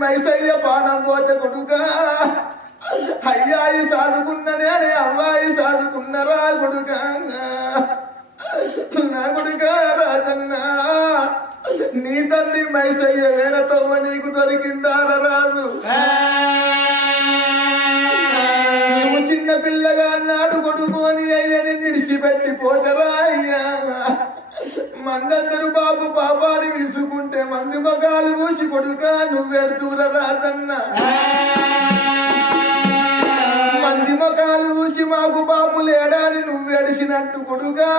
మైసయ్య పానం పోత కొడుగా అయ్యాయి సాదుకున్నదే అనే అమ్మాయి సాదుకున్నరా కొడుగా నా రాజన్న నీ తల్లి మైసయ్య వేలతోవ నీకు దొరికిందా రాజు? నువ్వు చిన్న పిల్లగా నాడు కొడుకోని అయ్యని నిడిచిపెట్టి పోతరా అయ్యా? మందందరూ బాబు పాపాలు విసుకుంటే మంది మగాలు కొడుగా కొడుక నువ్వెడుతురా రాజన్న. మంది మగాలు మూసి మాకు బాబు లేడాని నువ్వెడిసినట్టు కొడుగా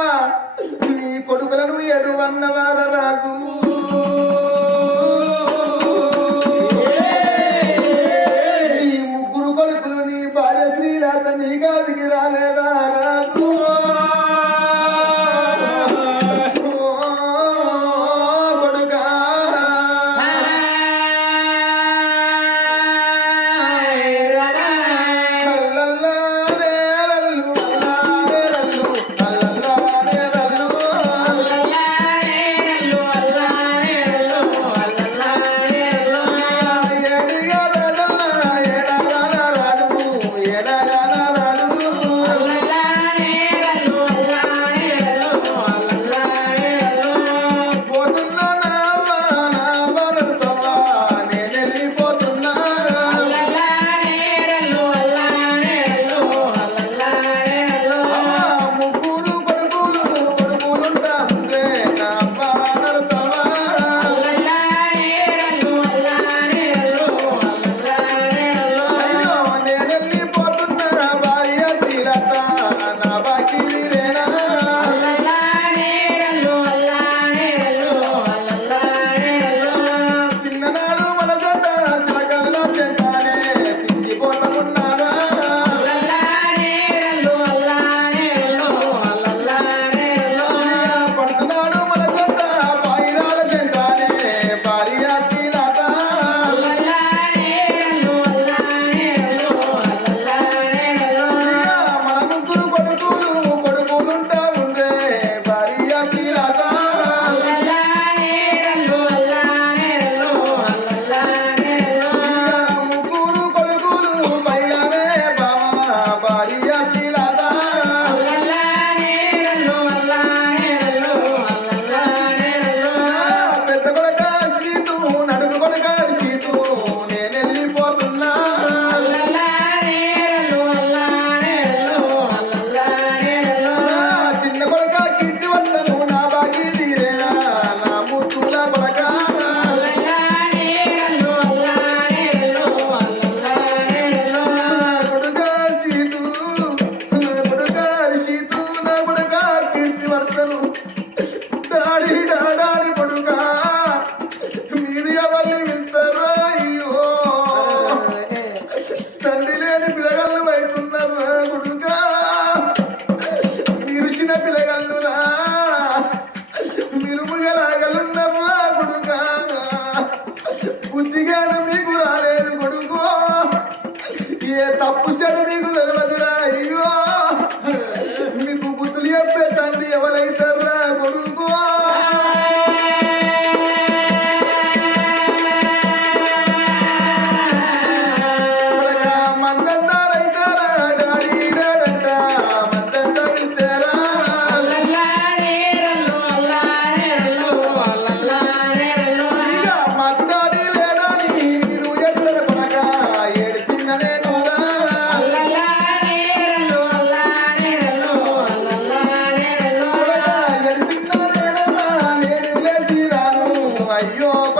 నీ కొడుకులను ఎడువన్నవార రాదు జ్ఞానం మీకు రాలేదు కొడుకో. ఏ తప్పు సెలవు yo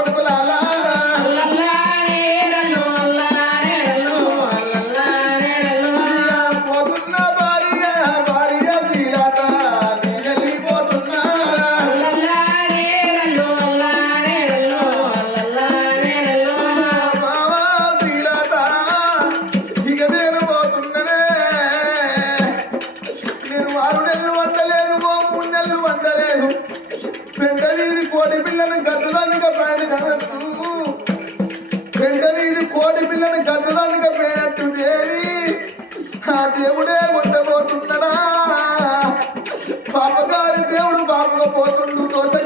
పోతుండు దోస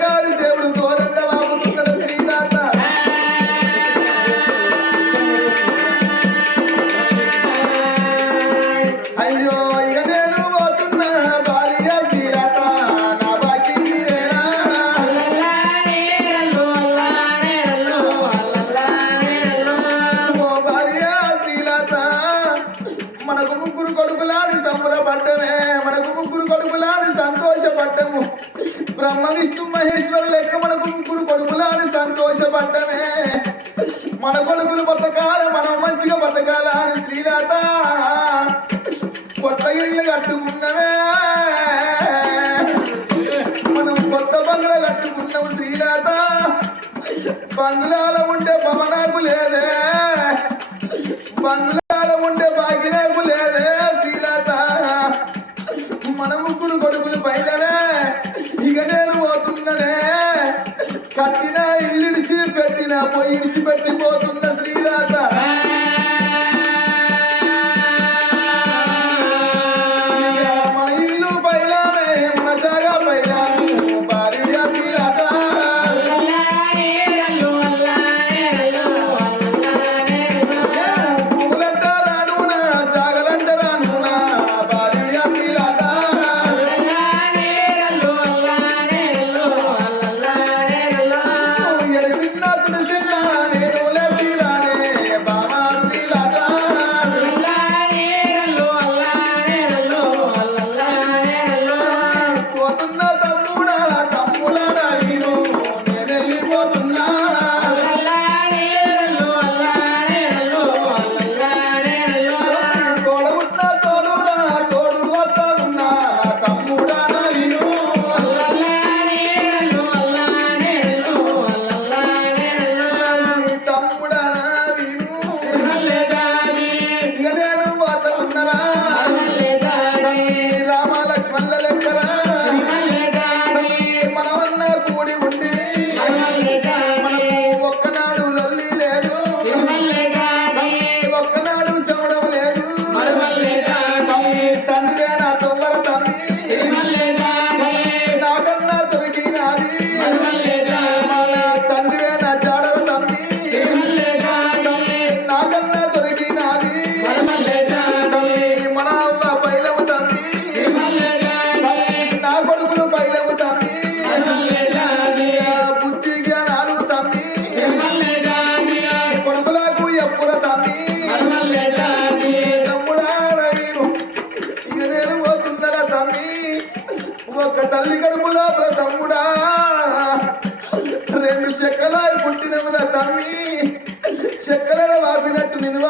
బ్రహ్మవిష్ణు మహేశ్వరు లెక్క మన ముగ్గురు కొడుకులని సంతోషపడ్డమే. మన కొడుకులు బతకాల మనం మంచిగా బతకాల అని శ్రీలత కొత్త ఇళ్ళు కట్టుకున్నవే మనం కొత్త బంగ్లా కట్టుకున్నాము శ్రీలత. బంగ్లాలో ఉండే భవనాకు లేదే. బంగ్లా పోయి విడిచిపెట్టిపోతున్న శ్రీరాధ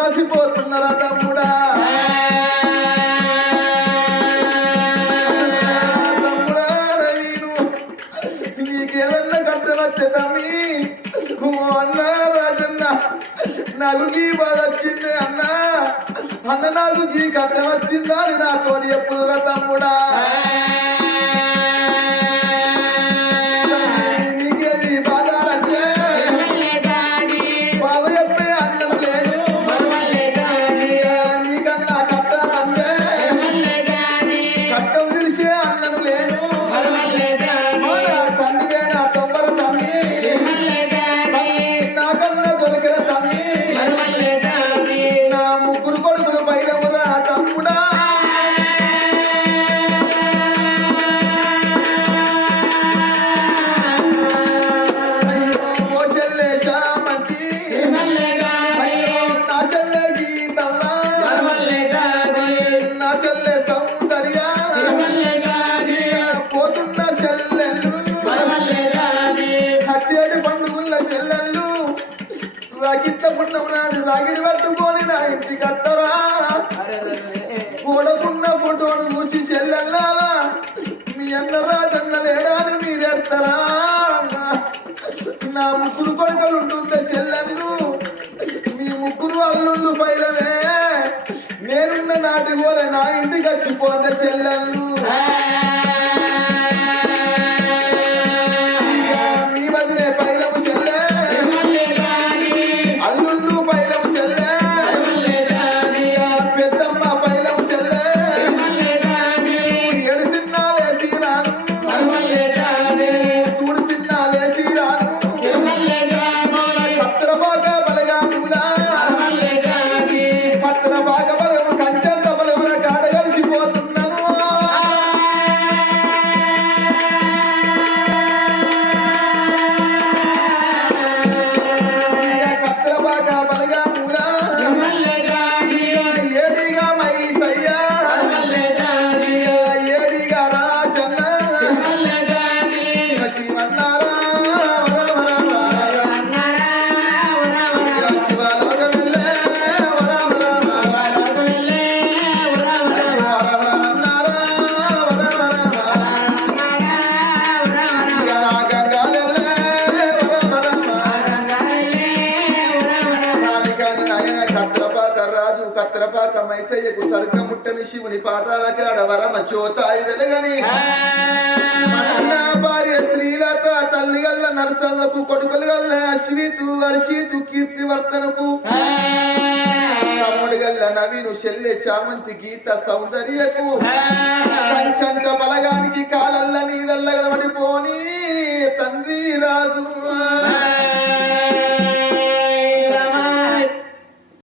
మోసపోతున్నారా తమ్ముడా? తమ్ముడా నేను నీకేదన్నా కట్టవచ్చే తమ్మి అన్నా రాజన్న నాకు గీ బాధ అన్నా. అన్న నాకు గీ కట్ట వచ్చిందా అని నాతో చెప్పుదురా తమ్ముడా. గిట్ల పుట్టమన్నాడు రాగిడి పట్టుకొని నా ఇంటికి అత్తరా గోడకున్న ఫోటోను చూసి చెల్లెల్లాలా మీ అన్న రాజన్న లేడాని మీరెడతారా? నా ముగ్గురు కొడుకులు ఉంటుంటే చెల్లెళ్ళు మీ ముగ్గురు అల్లుళ్ళు పైలవే నేనున్న నాటి పోలే నా ఇంటికి వచ్చిపోతే చెల్లెళ్ళు. కాక శివుని పాదాల కాడ వరమ చోతాయి వెలగని. మన భార్య శ్రీలత తల్లి గల్ల నరసమ్మకు కొడుకులు గల్ల అశ్వితు అర్షితు కీర్తివర్తనకు తమ్ముడు గల్ల నవీను చెల్లె చామంతి గీత సౌందర్యకు. కంచంత బలగానికి కాలల్ల నీడల్ల గడబడిపోని తండ్రి రాజు.